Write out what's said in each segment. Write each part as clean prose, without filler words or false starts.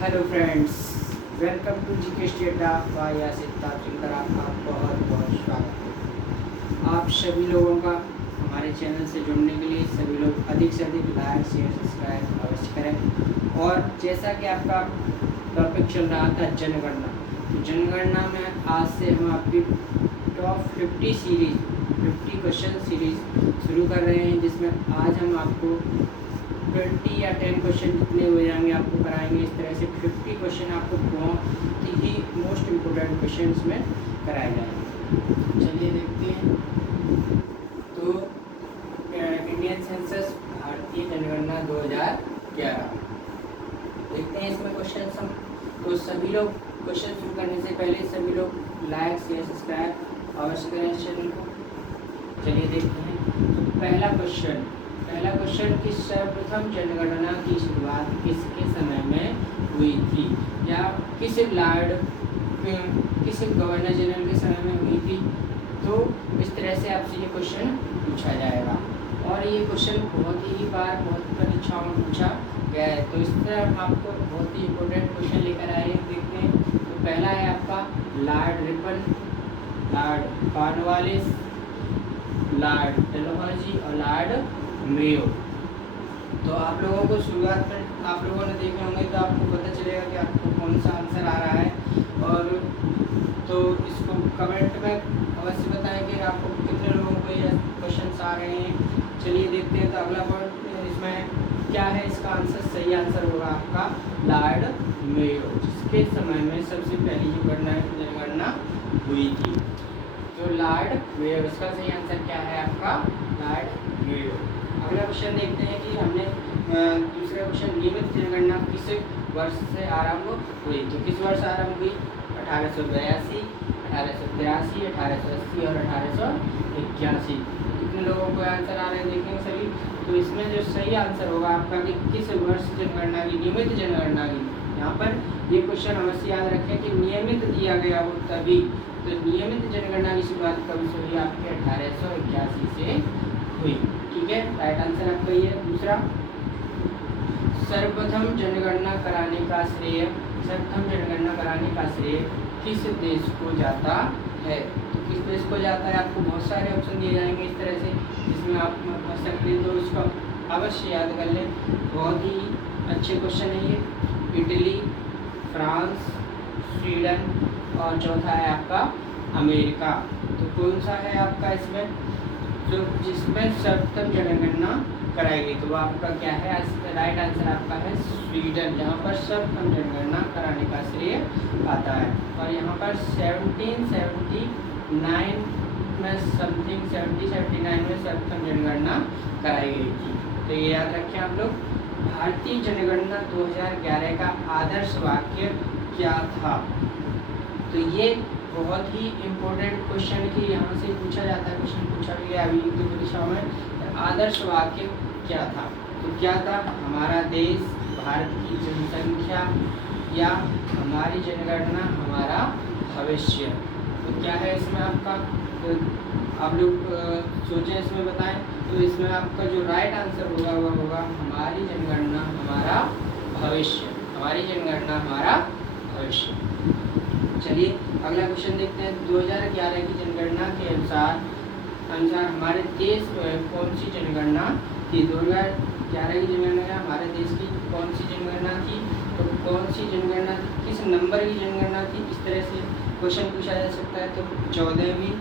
Hello friends, welcome to GK state by Siddharth Singh. आपका बहुत बहुत स्वागत है। आप सभी लोगों का हमारे चैनल से जुड़ने के लिए सभी लोग अधिक से अधिक लाइक शेयर सब्सक्राइब अवश्य करें। और जैसा कि आपका टॉपिक चल रहा था जनगणना, तो जनगणना में आज से हम आपकी टॉप 50 क्वेश्चन सीरीज शुरू कर रहे हैं, जिसमें आज हम आपको 20 या 10 क्वेश्चन जितने हो जाएंगे आपको कराएंगे। इस तरह से 50 क्वेश्चन आपको बहुत ही मोस्ट इम्पोर्टेंट क्वेश्चन में कराए जाएंगे। चलिए देखते हैं। तो इंडियन सेंसस भारतीय जनगणना 2011 देखते हैं इसमें क्वेश्चन हम। तो सभी लोग क्वेश्चन शुरू करने से पहले सभी लोग लाइक शेयर सब्सक्राइब अवश्य करें इस चैनल को। चलिए देखते हैं। तो पहला क्वेश्चन कि सर्वप्रथम जनगणना की शुरुआत किसके समय में हुई थी, या किस गवर्नर जनरल के समय में हुई थी। तो इस तरह से आपसे ये क्वेश्चन पूछा जाएगा, और ये क्वेश्चन बहुत परीक्षाओं में पूछा गया है। तो इस तरह हम आपको बहुत ही इम्पोर्टेंट क्वेश्चन लेकर आए हैं। देखते हैं। तो पहला है आपका Lord Ripon, Lord Cornwallis, Lord Dalhousie और लॉर्ड मेयो। तो आप लोगों को शुरुआत में आप लोगों ने देखे होंगे, तो आपको पता चलेगा कि आपको कौन सा आंसर आ रहा है। और तो इसको कमेंट में अवश्य बताएं कि आपको कितने लोगों को ये क्वेश्चन आ रहे हैं। चलिए देखते हैं। तो अगला पॉइंट इसमें क्या है, इसका आंसर सही आंसर होगा आपका लॉर्ड मेयो, जिसके समय में सबसे पहली जनगणना हुई थी। तो लॉर्ड मेयो, इसका सही आंसर क्या है आपका लॉर्ड मेयो। अगला क्वेश्चन देखते हैं कि हमने दूसरा क्वेश्चन, नियमित जनगणना किस वर्ष से आरंभ हुई। तो किस वर्ष आरंभ हुई? 1882, 1883, 1880 और 1881। कितने लोगों को आंसर आ रहे हैं देखेंगे सभी। तो इसमें जो सही आंसर होगा आपका कि किस वर्ष जनगणना की, नियमित जनगणना की। यहाँ पर ये क्वेश्चन अवश्य याद रखें कि नियमित दिया गया हो तभी। तो नियमित जनगणना की शुरुआत कब से हुई? आपके 1881 से हुई। ठीक है, राइट आंसर आपका ये है। दूसरा, सर्वप्रथम जनगणना कराने का श्रेय किस देश को जाता है। तो किस देश को जाता है, आपको बहुत सारे ऑप्शन दिए जाएंगे इस तरह से, जिसमें आप फंस सकते हैं। तो इसको अवश्य याद कर लें, बहुत ही अच्छे क्वेश्चन है ये। इटली, फ्रांस, स्वीडन और चौथा है आपका अमेरिका। तो कौन सा है आपका इसमें जो जिसमें सर्वप्रथम जनगणना कराई गई? तो आपका क्या है? राइट आंसर आपका है स्वीडन, जहाँ पर सर्वप्रथम जनगणना कराने का श्रेय आता है। और यहाँ पर 1779 में समथिंग 1779 में सर्वप्रथम जनगणना कराई गई थी। तो ये याद रखें आप लोग। भारतीय जनगणना 2011 का आदर्श वाक्य क्या था? तो ये बहुत ही इम्पोर्टेंट क्वेश्चन की यहाँ से पूछा जाता है, क्वेश्चन पूछा गया अभी की परीक्षा में। आदर्श वाक्य क्या था? तो क्या था? हमारा देश, भारत की जनसंख्या, या हमारी जनगणना हमारा भविष्य। तो क्या है इसमें आपका? तो आप लोग सोचें, इसमें बताएं। तो इसमें आपका जो राइट आंसर होगा वह होगा हमारी जनगणना हमारा भविष्य, हमारी जनगणना हमारा भविष्य। चलिए अगला क्वेश्चन देखते हैं। 2011 की जनगणना के अनुसार हमारे देश कौन सी जनगणना थी? 2011 की जनगणना हमारे देश की कौन सी जनगणना थी? तो कौन सी जनगणना थी, किस नंबर की जनगणना थी? इस तरह से क्वेश्चन पूछा जा सकता है। तो 14वीं,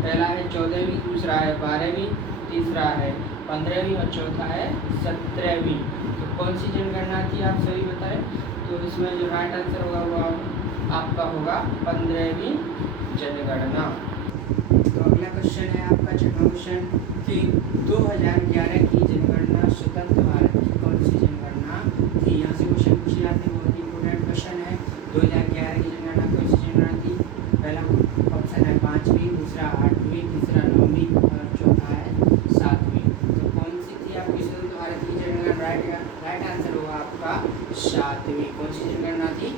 पहला है 14वीं, दूसरा है 12वीं, तीसरा है 15वीं और चौथा है 17वीं। तो कौन सी जनगणना थी आप सभी बताएं। तो इसमें जो राइट आंसर होगा वो आपका होगा 15वीं जनगणना। तो अगला क्वेश्चन है आपका छठवां क्वेश्चन कि 2011 की जनगणना स्वतंत्र भारत की कौन सी जनगणना थी? यहाँ से क्वेश्चन पूछे जाते हैं, बहुत ही इंपोर्टेंट क्वेश्चन है। 2011 की जनगणना कौन सी जनगणना थी? पहला ऑप्शन है 5वीं, दूसरा 8वीं, तीसरा 9वीं और चौथा है 7वीं। तो कौन सी थी आपकी स्वतंत्र भारत की जनगणना? राइट आंसर होगा आपका 7वीं। कौन सी जनगणना थी?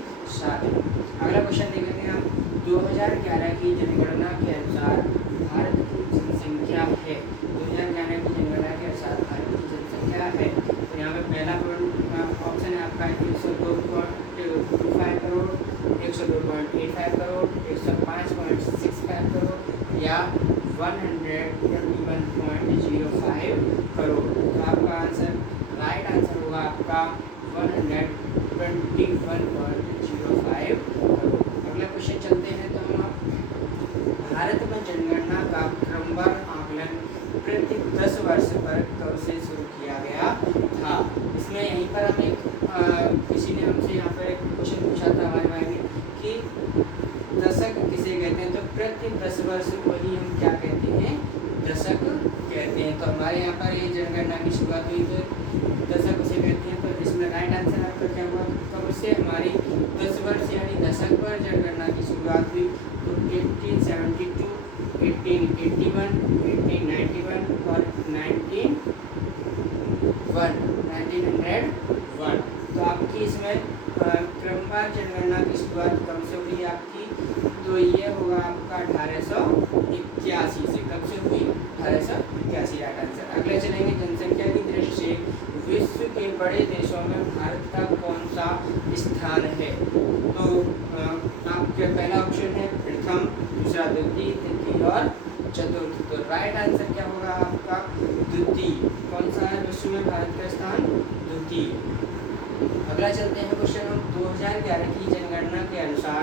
7वीं। अगला क्वेश्चन देखेंगे हम। 2011 की जनगणना के अनुसार भारत की जनसंख्या है। 2011 की जनगणना के अनुसार भारत की जनसंख्या है। तो यहाँ पे पहला ऑप्शन है आपका 102.25 करोड़, 102.85 करोड़, 105.65 करोड़ या 121.05 करोड़। तो आपका आंसर, राइट आंसर होगा आपका 121.05 करोड़। अगला क्वेश्चन चलते हैं तो हम भारत में जनगणना का क्रमवार आकलन प्रति 10 वर्ष पर कब से शुरू किया गया था। इसमें यहीं पर हमें किसी ने हमसे यहाँ पर एक क्वेश्चन पूछा था हमारे भाई ने कि दशक किसे कहते हैं, तो प्रति 10 वर्ष को ही हम क्या कहते हैं, दशक कहते हैं। तो हमारे यहाँ पर ये जनगणना की शुरुआत हुई तो दशक उसे कहते हैं। तो इसमें राइट आंसर आपका क्या हुआ, कब से हमारी 10 वर्ष यानी दशक पर जनगणना की शुरुआत हुई, तो 1872, 1881, 1891 और 1901। तो आपकी इसमें क्रमवार जनगणना की शुरुआत कब से हुई आपकी, तो ये होगा आपका 1881 से। कब से हुई, 1881, राइट आंसर। अगले चलेंगे, जनसंख्या की दृष्टि से विश्व के बड़े देशों में भारत का कौन सा स्थान है। तो आपके पहला ऑप्शन है प्रथम, दूसरा द्वितीय, तृतीय और चतुर्थ। तो राइट आंसर क्या होगा आपका द्वितीय। कौन सा है विश्व में भारत का स्थान, द्वितीय। अगला चलते हैं क्वेश्चन हम 2011 की जनगणना के अनुसार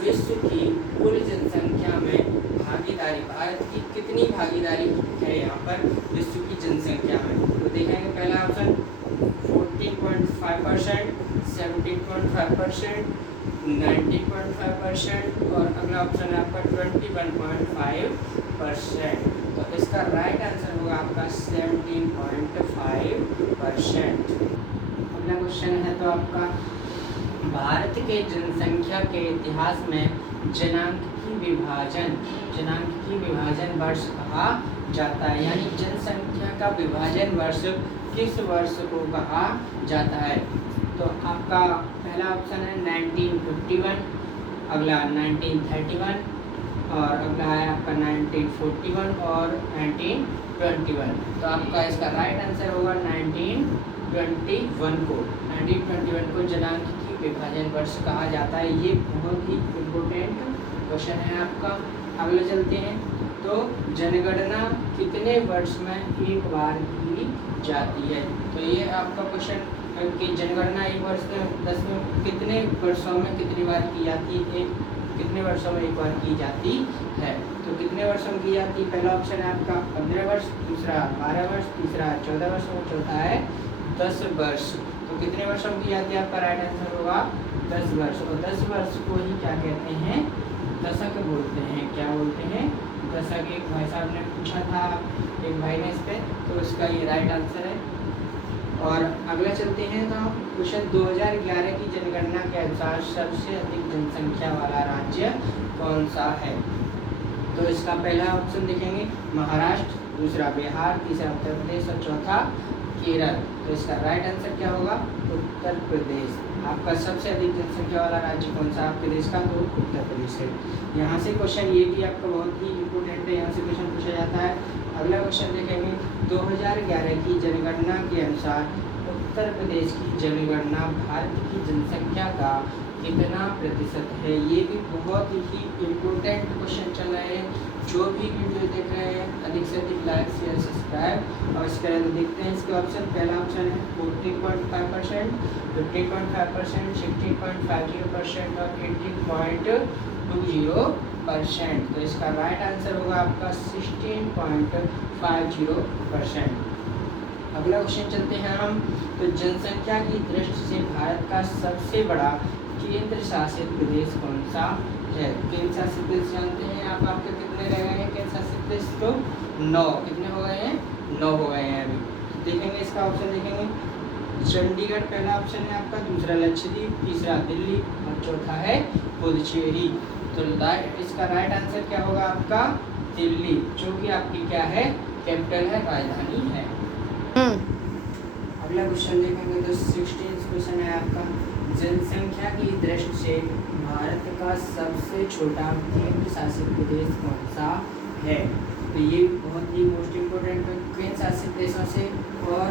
विश्व की कुल जनसंख्या में भागीदारी, भारत की कितनी भागीदारी है यहाँ पर विश्व की जनसंख्या में। तो देखेंगे पहला ऑप्शन 14.5%, 17.5%, 19.5% और अगला ऑप्शन है आपका 21.5%। तो इसका राइट आंसर होगा आपका 17.5%। अगला क्वेश्चन है तो आपका भारत के जनसंख्या के इतिहास में जनांकीय विभाजन वर्ष कहा जाता है, यानी जनसंख्या का विभाजन वर्ष किस वर्ष को कहा जाता है। तो आपका पहला ऑप्शन है 1951, अगला 1931 और अगला है आपका 1941 और 1921। तो आपका इसका राइट आंसर होगा 1921 को जनांकीय विभाजन वर्ष कहा जाता है। ये बहुत ही इम्पोर्टेंट क्वेश्चन है आपका। अगले चलते हैं तो जनगणना कितने वर्ष में एक बार की जाती है। तो ये आपका क्वेश्चन कि जनगणना एक वर्ष में 10 में कितने वर्षों में कितनी बार की जाती है, कितने वर्षों में एक बार की जाती है। तो कितने वर्षों में की जाती है, पहला ऑप्शन है आपका 15 वर्ष, दूसरा 12 वर्ष, तीसरा 14 वर्ष और चौथा है 10 वर्ष। तो कितने वर्षों में की जाती है, आपका राइट आंसर होगा 10 वर्ष। और 10 वर्ष को ही क्या कहते हैं, दशक बोलते हैं। क्या बोलते हैं, दशक। एक भाई साहब ने पूछा था, एक भाई ने इस पे, तो इसका ये राइट आंसर है। और अगला चलते हैं तो क्वेश्चन 2011 की जनगणना के अनुसार सबसे अधिक जनसंख्या वाला राज्य कौन सा है। तो इसका पहला ऑप्शन देखेंगे महाराष्ट्र, दूसरा बिहार, तीसरा उत्तर प्रदेश और चौथा केरल। तो इसका राइट आंसर क्या होगा, उत्तर प्रदेश। आपका सबसे अधिक जनसंख्या वाला राज्य कौन सा आपके देश का, तो उत्तर प्रदेश है। यहाँ से क्वेश्चन ये भी आपका बहुत ही इम्पोर्टेंट है, यहाँ से क्वेश्चन पूछा जाता है। अगला क्वेश्चन देखेंगे 2011 की जनगणना के अनुसार उत्तर प्रदेश की जनगणना भारत की जनसंख्या का कितना प्रतिशत है। ये भी बहुत ही इम्पोर्टेंट क्वेश्चन चल रहे हैं। जो भी वीडियो देख रहे हैं अधिक से अधिक लाइक शेयर सब्सक्राइब और इसके बाद देखते हैं इसके ऑप्शन। पहला ऑप्शन है 14.5%, 15.5%, 16.50% और 18.20%। तो इसका राइट आंसर होगा आपका 16.50%। अगला क्वेश्चन चलते हैं हम तो जनसंख्या की दृष्टि से भारत का सबसे बड़ा केंद्र शासित प्रदेश कौन सा है। केंद्र शासित प्रदेश जानते हैं आप, आपके कितने रह गए हैं केंद्र शासित प्रदेश, तो 9। कितने हो गए हैं, 9 हो गए हैं अभी। देखेंगे इसका ऑप्शन देखेंगे, चंडीगढ़ पहला ऑप्शन है आपका, दूसरा लक्षद्वीप, तीसरा दिल्ली और चौथा है पुदुचेरी। तो इसका राइट आंसर क्या होगा आपका दिल्ली, जो कि आपकी क्या है, कैपिटल है, राजधानी है। अगला क्वेश्चन देखेंगे तो 16 क्वेश्चन है आपका, जनसंख्या की दृष्टि से भारत का सबसे छोटा केंद्र शासित प्रदेश कौन सा है। तो ये बहुत ही मोस्ट इम्पोर्टेंट केंद्र शासित देशों से और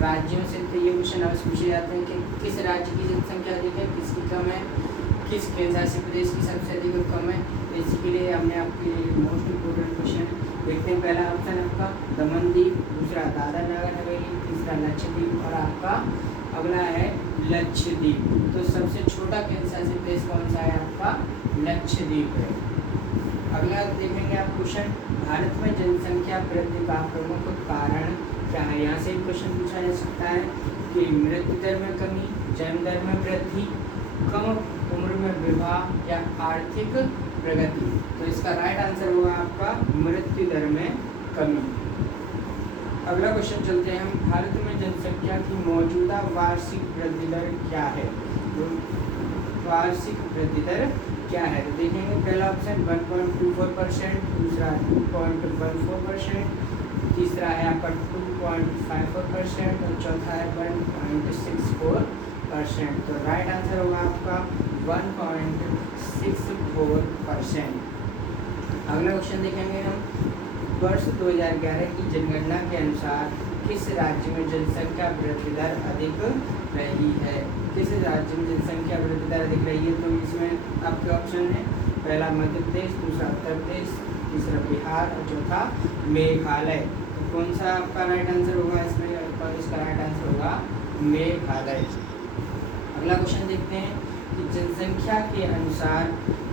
राज्यों से तो ये क्वेश्चन अवश्य पूछे जाते हैं कि किस राज्य की जनसंख्या अधिक है, किसकी कम है, किस केंद्र शासित प्रदेश की सबसे अधिक और कम है। तो इसके लिए हमने आपके मोस्ट इम्पोर्टेंट क्वेश्चन देखते हैं। पहला ऑप्शन आपका दमनदीप, दूसरा दादर नगर हवेली, तीसरा लक्षद्वीप और आपका अगला है लक्षद्वीप। तो सबसे छोटा केंद्र शासित प्रदेश कौन सा है? आपका लक्षद्वीप है। अगला देखेंगे आप क्वेश्चन, भारत में जनसंख्या वृद्धि का प्रमुख कारण क्या है? यहाँ से क्वेश्चन पूछा जा सकता है कि मृत्यु दर में कमी, जन्म दर में वृद्धि, कम उम्र में विवाह या आर्थिक प्रगति। तो इसका राइट आंसर होगा आपका मृत्यु दर में कमी। अगला क्वेश्चन चलते हैं हम, भारत में जनसंख्या की मौजूदा वार्षिक वृद्धि दर क्या है? वार्षिक वृद्धि दर क्या है? तो देखेंगे पहला ऑप्शन 1.24%, दूसरा 2.14%, तीसरा है आपका 2.54% और चौथा है 1.64%। तो राइट आंसर होगा आपका 1.64%। अगला क्वेश्चन देखेंगे हम, वर्ष 2011 की जनगणना के अनुसार किस राज्य में जनसंख्या वृद्धि दर अधिक रही है? किस राज्य में जनसंख्या वृद्धि दर अधिक रही है? तो इसमें आपके ऑप्शन है, पहला मध्य प्रदेश, दूसरा उत्तर प्रदेश, तीसरा बिहार और चौथा मेघालय। तो कौन सा आपका राइट आंसर होगा इसमें? इसका राइट आंसर होगा मेघालय। अगला क्वेश्चन देखते हैं कि जनसंख्या के अनुसार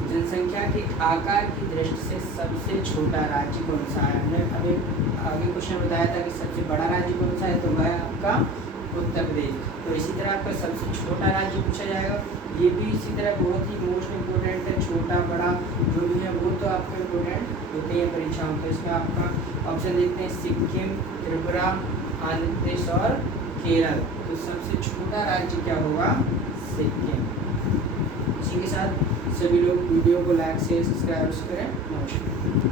जनसंख्या के आकार की दृष्टि से सबसे छोटा राज्य कौन सा है? हमने अभी आगे क्वेश्चन बताया था कि सबसे बड़ा राज्य कौन सा है, तो वह है आपका उत्तर प्रदेश। तो इसी तरह आपका सबसे छोटा राज्य पूछा जाएगा, ये भी इसी तरह बहुत ही मोस्ट इम्पोर्टेंट है। छोटा बड़ा जो भी है वो तो आपका इम्पोर्टेंट होते हैं परीक्षाओं में। इसमें आपका ऑप्शन देखते हैं सिक्किम, त्रिपुरा, आंध्र प्रदेश और केरल। तो सबसे छोटा राज्य क्या होगा? सिक्किम। इसी के साथ सभी लोग वीडियो को लाइक शेयर सब्सक्राइब करें। नमस्कार।